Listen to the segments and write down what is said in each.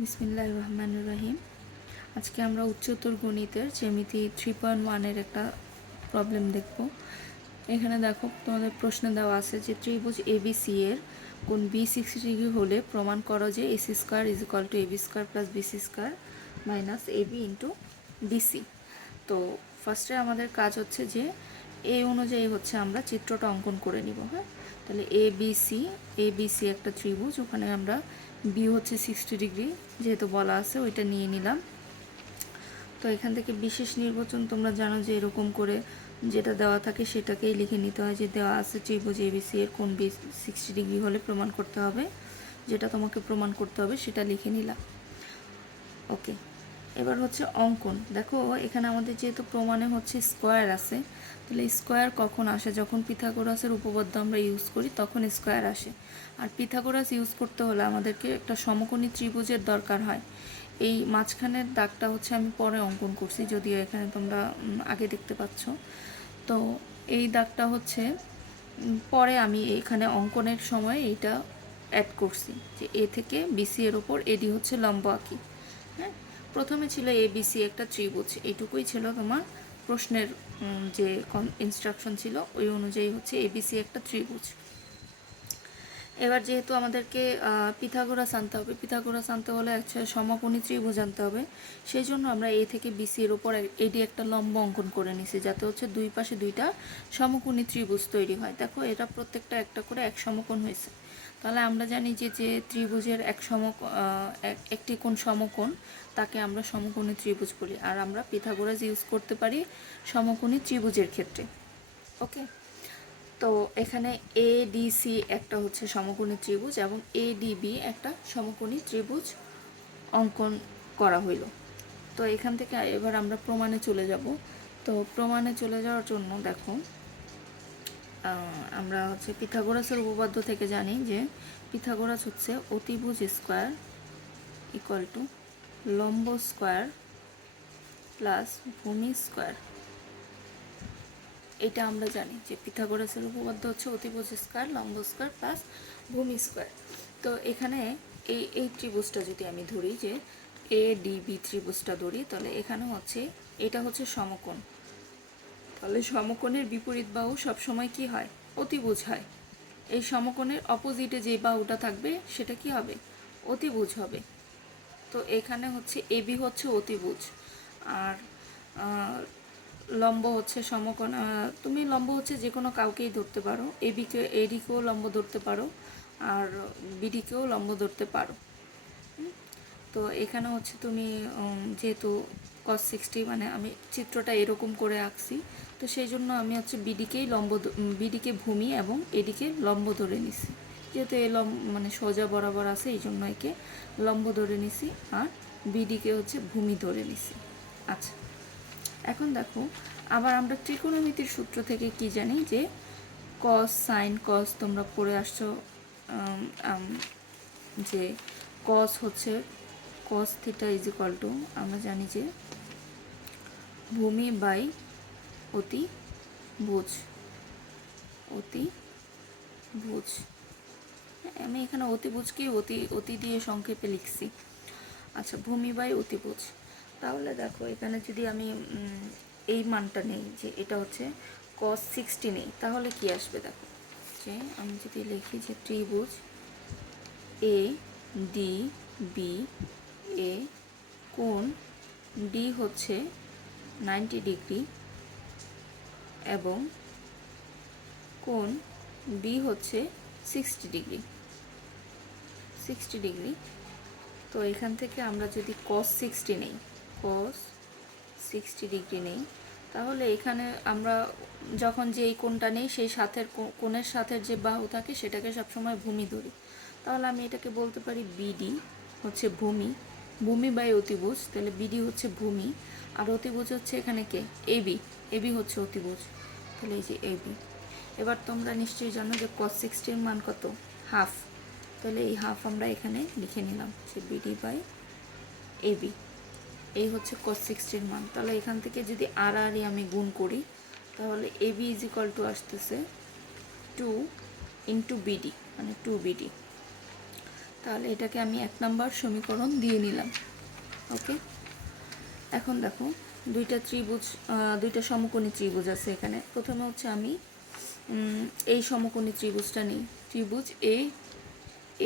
বিসমিল্লাহির রহমানির রহিম। আজকে আমরা উচ্চতর গণিতের জ্যামিতি 3.1 একটা প্রবলেম দেখব। এখানে দেখো তোমাদের প্রশ্নে দেওয়া আছে যে ত্রিভুজ এবিসি এর কোণ বি 60 ডিগ্রি হলে প্রমাণ করো যে AC square is equal to AB square plus BC square minus AB into BC. তো ফার্স্টে আমাদের কাজ হচ্ছে যে এই অনুযায়ী হচ্ছে আমরা চিত্রটা অঙ্কন করে নিব। হ্যাঁ, তাহলে এবিসি একটা ত্রিভুজ, ওখানে আমরা বি হচ্ছে 60 ডিগ্রি যেহেতু বলা আছে ওইটা নিয়ে নিলাম। তো এখান থেকে বিশেষ নির্বাচন তোমরা জানো যে এরকম করে যেটা দেওয়া থাকে সেটাকেই লিখে নিতে হয়, যে দেওয়া আছে ত্রিভুজ এবিসি এর কোণ বি 60 ডিগ্রি হলে প্রমাণ করতে হবে, যেটা তোমাকে প্রমাণ করতে হবে সেটা লিখে নিলাম। ওকে, এবার হচ্ছে অঙ্কন। দেখো এখানে আমাদের যেহেতু প্রমাণে হচ্ছে স্কোয়ার আছে, তাহলে স্কোয়ার কখন আসে? যখন পিথাগোরাসের উপপাদ্য আমরা ইউজ করি তখন স্কোয়ার আসে। আর পিথাগোরাস ইউজ করতে হলে আমাদেরকে একটা সমকোণী ত্রিভুজের দরকার হয়। এই মাঝখানের দাগটা হচ্ছে আমি পরে অঙ্কন করছি, যদিও এখানে তোমরা আগে দেখতে পাচ্ছ। তো এই দাগটা হচ্ছে পরে আমি এখানে অঙ্কনের সময় এইটা অ্যাড করছি, যে এ থেকে বিসি এর ওপর এডি হচ্ছে লম্ব আঁকি। হ্যাঁ, প্রথমে ছিল এবিসি একটা ত্রিভুজ, এইটুকুই ছিল তোমার প্রশ্নের যে ইনস্ট্রাকশন ছিল ওই অনুযায়ী হচ্ছে এবিসি একটা ত্রিভুজ। এবার যেহেতু আমাদেরকে পিথাগোরাস আনতে হবে, পিথাগোরাস আনতে হলে একটা সমকোণী ত্রিভুজ আনতে হবে, সেই জন্য আমরা এ থেকে বিসি এর উপর এডি একটা লম্ব অঙ্কন করে নিছি, যাতে হচ্ছে দুই পাশে দুইটা সমকোণী ত্রিভুজ তৈরি হয়। দেখো এটা প্রত্যেকটা একটা করে এক সমকোণ হয়েছে। তাহলে আমরা জানি যে যে ত্রিভুজের একটি কোণ সমকোণ, তাকে আমরা সমকোণী ত্রিভুজ বলি। আর আমরা পিথাগোরাস ইউজ করতে পারি সমকোণী ত্রিভুজের ক্ষেত্রে। ওকে, তো এখানে এডিসি একটা হচ্ছে সমকোণী ত্রিভুজ এবং এডিবি একটা সমকোণী ত্রিভুজ অঙ্কন করা হইল। তো এখান থেকে এবার আমরা প্রমাণে চলে যাব। তো প্রমাণে চলে যাওয়ার জন্য দেখো আমরা হচ্ছে পিথাগোরাসের উপপাদ্য থেকে জানি যে পিথাগোরাস হচ্ছে অতিভুজ স্কোয়ার ইকুয়াল টু লম্ব স্কোয়ার প্লাস ভূমি স্কোয়ার। এটা আমরা জানি যে পিথাগোরাসের উপপাদ্য হচ্ছে অতিভুজ স্কোয়ার লম্ব স্কোয়ার প্লাস ভূমি স্কোয়ার। তো এখানে এই ত্রিভুজটা যদি আমি ধরি, যে এ ডি বি ত্রিভুজটা ধরি, তাহলে এখানে হচ্ছে এটা হচ্ছে সমকোণ। তাহলে সমকোণের বিপরীত বাহু সবসময় কি হয়? অতিভুজ হয়। এই সমকোণের অপোজিটে যে বাহুটা থাকবে সেটা কি হবে? অতিভুজ হবে। তো এখানে হচ্ছে এবি হচ্ছে অতিভুজ, আর লম্ব হচ্ছে সমকোণ। তুমি লম্ব হচ্ছে যে কোনো কাউকেই ধরতে পারো, এডিকেও লম্ব ধরতে পারো আর বিডিকেও লম্ব ধরতে পারো। তো এখানে হচ্ছে তুমি যেহেতু cos 60, মানে আমি চিত্রটা এরকম করে আঁকছি, তো সেই জন্য আমি হচ্ছে বিডিকে ভূমি এবং এডিকে লম্ব ধরে নিছি। যেহেতু এ মানে সোজা বরাবর আছে, এই জন্য একে লম্ব ধরে নিছি, আর বিডিকে হচ্ছে ভূমি ধরে নিছি। আচ্ছা, এখন দেখো আবার আমরা ত্রিকোণমিতির সূত্র থেকে কি জানি, যে কস সাইন কস তোমরা পড়ে আসছো, যে কস হচ্ছে cos theta is equal two, আমরা জানি যে ভূমি বাই অতিভুজ। আমি এখানে অতিভুজকে অতি দিয়ে সংক্ষেপে লিখছি। আচ্ছা, ভূমি বাই অতিভুজ। তাহলে দেখো এখানে যদি আমি এই মানটা নেই, যে এটা হচ্ছে cos 60 নেই, তাহলে কি আসবে? দেখো যে আমি যদি লিখি যে ত্রিভুজ এ ডি বি এ কোণ ডি হচ্ছে 90 ডিগ্রি এবং কোণ বি হচ্ছে 60 ডিগ্রি। তো এখান থেকে আমরা যদি cos 60 নেই, cos 60 ডিগ্রি নেই, তাহলে এখানে আমরা যখন যে এই কোণটা নেই সেই কোণের সাথে যে বাহু থাকে সেটাকে সবসময় ভূমি ধরি। তাহলে আমি এটাকে বলতে পারি বিডি হচ্ছে ভূমি বাই অতিভুজ। তাহলে বিডি হচ্ছে ভূমি আর অতিভুজ হচ্ছে এখানে কে? এবি হচ্ছে অতিভুজ। তাহলে এই যে এবি। এবার তোমরা নিশ্চয়ই জানো যে cos 60 মান কত? হাফ। তাহলে এই হাফ আমরা এখানে লিখে নিলাম, যে বিডি বাই এবি। এই হচ্ছে cos 60 মান। তাহলে এখান থেকে যদি আর আমি গুণ করি, তাহলে এবি ইজ ইকুয়াল টু আসতেছে 2 ইন্টু বিডি, মানে 2 বিডি। তাহলে এটাকে আমি 1 নম্বর সমীকরণ দিয়ে নিলাম। ওকে, এখন দেখো দুইটা সমকোণী ত্রিভুজ আছে এখানে। প্রথমে হচ্ছে আমি এই সমকোণী ত্রিভুজটা নিই, ত্রিভুজ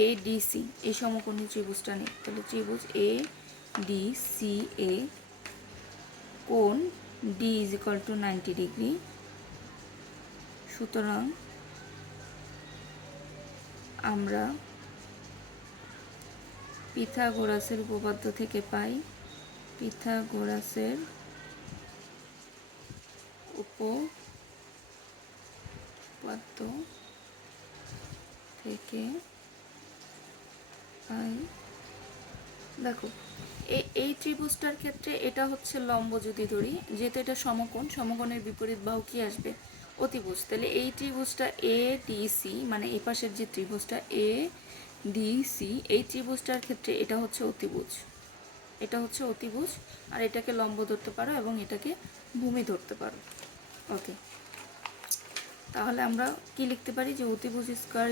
ADC, এই সমকোণী ত্রিভুজটা নিই। তাহলে ত্রিভুজ ADCA কোণ D = 90 ডিগ্রি। সুতরাং আমরা পিথাগোরাসের উপপাদ্য থেকে পাই, পিথাগোরাসের উপপাদ্য থেকে পাই। দেখো এই ত্রিভুজটার ক্ষেত্রে এটা হচ্ছে লম্ব, যদি ধরি যেহেতু এটা সমকোণ, সমকোণের বিপরীত বাহু কি আসবে? অতিভুজ। তাহলে এই ত্রিভুজটা ADC, মানে এই পাশের যে ত্রিভুজটা ADC, এই ত্রিভুজটার ক্ষেত্রে এটা হচ্ছে অতিভুজ, এটা হচ্ছে অতিভুজ। আর এটাকে লম্ব ধরতে পারো এবং এটাকে ভূমি ধরতে পারো। ওকে, তাহলে আমরা কি লিখতে পারি যে অতিভুজ স্কয়ার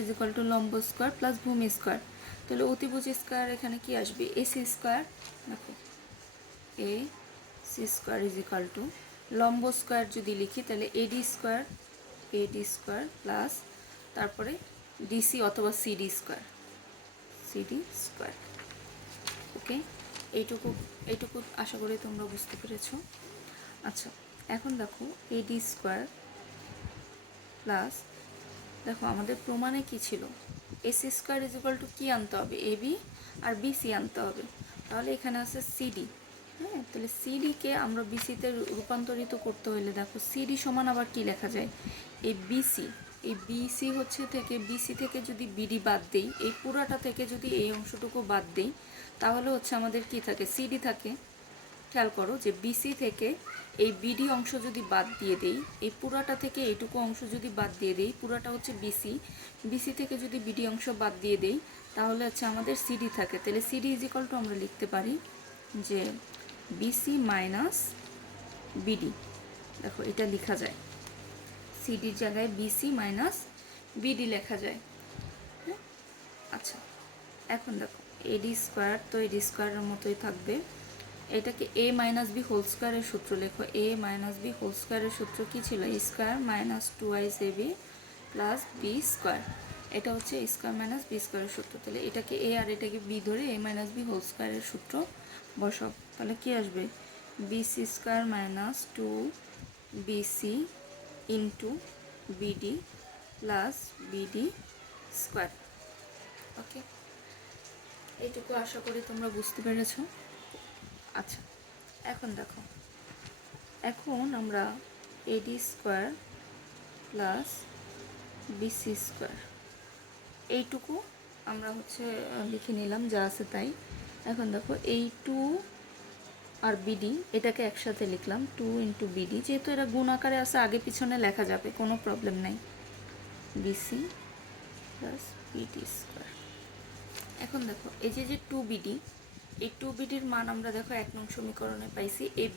= লম্ব স্কয়ার প্লাস ভূমি স্কয়ার। তাহলে অতিভুজ স্কয়ার এখানে কি আসবে? AC square. দেখো AC স্কয়ার লম্ব স্কয়ার যদি লিখি তাহলে AD স্কয়ার প্লাস তারপরে DC অথবা CD স্কয়ার। ওকে, এইটুকু আশা করি তোমরা বুঝতে পেরেছো। আচ্ছা, এখন দেখো AD স্কয়ার প্লাস, দেখো আমাদের প্রমাণে কি ছিল? AC স্কয়ার কি আনতে হবে? AB আর BC আনতে হবে। তাহলে এখানে আছে CD। হ্যাঁ, তাহলে সিডিকে আমরা বিসিতে রূপান্তরিত করতে হলে দেখো সিডি সমান আবার কি লেখা যায়? এই বিসি বিসি থেকে যদি বিডি বাদ দেই, এই পুরাটা থেকে যদি এই অংশটুকু বাদ দেই, তাহলে হচ্ছে আমাদের কি থাকে? সিডি থাকে। খেয়াল করো যে বিসি থেকে এই বিডি অংশ যদি বাদ দিয়ে দেই, এই পুরাটা থেকে এইটুকু অংশ যদি বাদ দিয়ে দেই, পুরাটা হচ্ছে বিসি থেকে যদি বিডি অংশ বাদ দিয়ে দেই, তাহলে হচ্ছে আমাদের সিডি থাকে। তাহলে সিডি = আমরা লিখতে পারি যে বিসি মাইনাস বিডি। দেখো এটা লেখা যায়, সিডির জায়গায় বিসি মাইনাস বিডি লেখা যায়। হ্যাঁ, আচ্ছা, এখন দেখো এডি স্কোয়ার, তো এডি স্কোয়ারের মতোই থাকবে। এটাকে a মাইনাস বি হোল স্কোয়ারের সূত্র লেখো। a মাইনাস বি হোল স্কোয়ারের সূত্র কী ছিল? a square minus 2ab plus B square. এটা হচ্ছে a স্কোয়ার মাইনাস বি স্কোয়ারের সূত্র। তাহলে এটাকে a আর এটাকে b ধরে a মাইনাস বি হোল স্কোয়ারের সূত্র বসাও। তাহলে কি আসবে? BC square minus 2bc into BD plus BD square. Okay, এইটুকু আশা করি তোমরা বুঝতে পেরেছো। আচ্ছা, এখন দেখো, এখন আমরা AD square plus BC square এইটুকু আমরা হচ্ছে লিখে নিলাম, যা আছে তাই। এখন দেখো এই 2 আর বিডি এটাকে একসাথে লিখলাম, 2 ইন্টু বিডি, যেহেতু এরা গুণ আকারে আছে আগে পিছনে লেখা যাবে, কোনো প্রবলেম নাই। BC plus BD square. এখন দেখো এই যে 2BD, এই 2BDর মান আমরা দেখো 1 নং সমীকরণে পাইছি AB।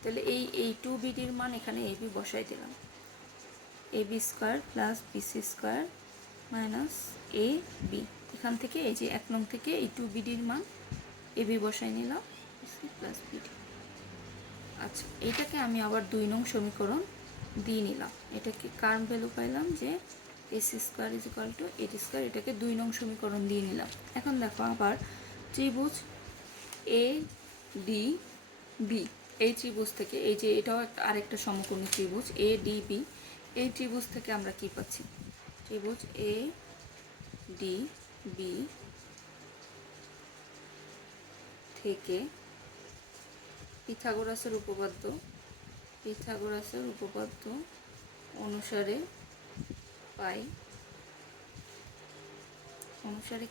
তাহলে এই 2BDর মান এখানে AB বসাই দিলাম। AB square plus BC square minus AB। এখান থেকে এই যে 1 নং থেকে এই 2BDর মান AB বসাই নিলাম, বিসি প্লাস বিডি। আচ্ছা, এটাকে আমি আবার 2 নং সমীকরণ দিয়ে নিলাম। এটাকে কার ভ্যালু পাইলাম যে AC স্কোয়ার AD স্কোয়ার, এটাকে 2 নং সমীকরণ দিয়ে নিলাম। এখন দেখো আবার ত্রিভুজ ADB, এই ত্রিভুজ থেকে, এই যে এটাও আরেকটা সমকোণী ত্রিভুজ ADB, এই ত্রিভুজ থেকে আমরা কি পাচ্ছি? ত্রিভুজ ADB থেকে পিথাগোরাসের উপপাদ্য অনুসারে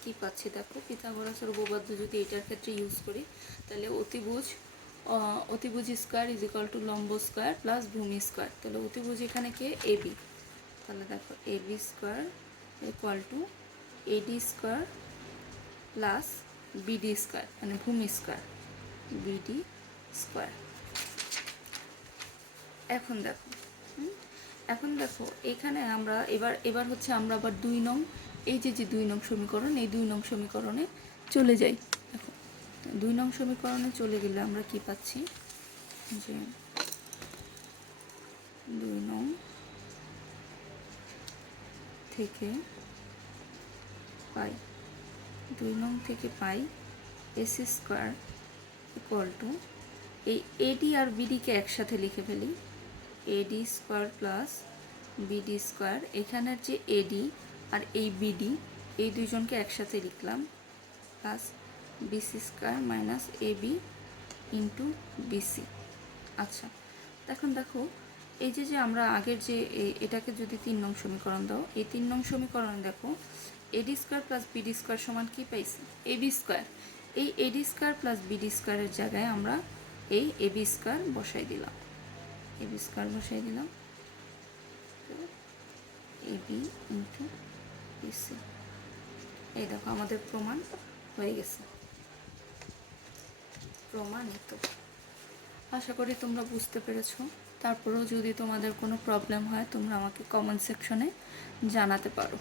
কি পাচ্ছি? দেখো পিথাগোরাসের উপপাদ্য যদি এটার ক্ষেত্রে ইউজ করি, তাহলে অতিভুজ স্কোয়ার = লম্ব স্কোয়ার প্লাস ভূমি স্কোয়ার। তাহলে অতিভুজ এখানে কে? AB। তাহলে দেখো AB square = AD square plus BD square, মানে ভূমি স্কোয়ার, BD স্কোয়ার। এখন দেখো এখানে আমরা এবার হচ্ছে আমরা আবার 2 নং এই যে যে 2 নং সমীকরণ, এই 2 নং সমীকরণে চলে যাই। দেখো 2 নং সমীকরণে চলে গেলে আমরা কি পাচ্ছি, যে 2 নং থেকে পাই, 2 নং থেকে পাই এস স্কোয়ার ইকুয়াল টু, এই এডি আর বিডিকে একসাথে লিখে ফেলি, এডি স্কোয়ার প্লাস বিডি স্কোয়ার। এখানের যে এডি আর এই বিডি, এই দুইজনকে একসাথে লিখলাম, plus BC square minus AB into BC. আচ্ছা, এখন দেখো এই যে যে আমরা আগের যে এটাকে যদি 3 নং সমীকরণ দাও, এই 3 নং সমীকরণ দেখো এডি স্কোয়ার প্লাস বিডি স্কোয়ার সমান কি পাইছি, এবি স্কোয়ার। এই এডি স্কোয়ার প্লাস বিডি স্কোয়ারের জায়গায় আমরা এই এবি স্কোয়ার বসাই দিলাম, এবি স্কোয়ার বসাই দিলাম, এবি ইন্টু বিসি। এই দেখো আমাদের প্রমাণ হয়ে গেছে, প্রমাণিত। আশা করি তোমরা বুঝতে পেরেছো। তারপরেও যদি তোমাদের কোনো প্রবলেম হয় তোমরা আমাকে কমেন্ট সেকশনে জানাতে পারো।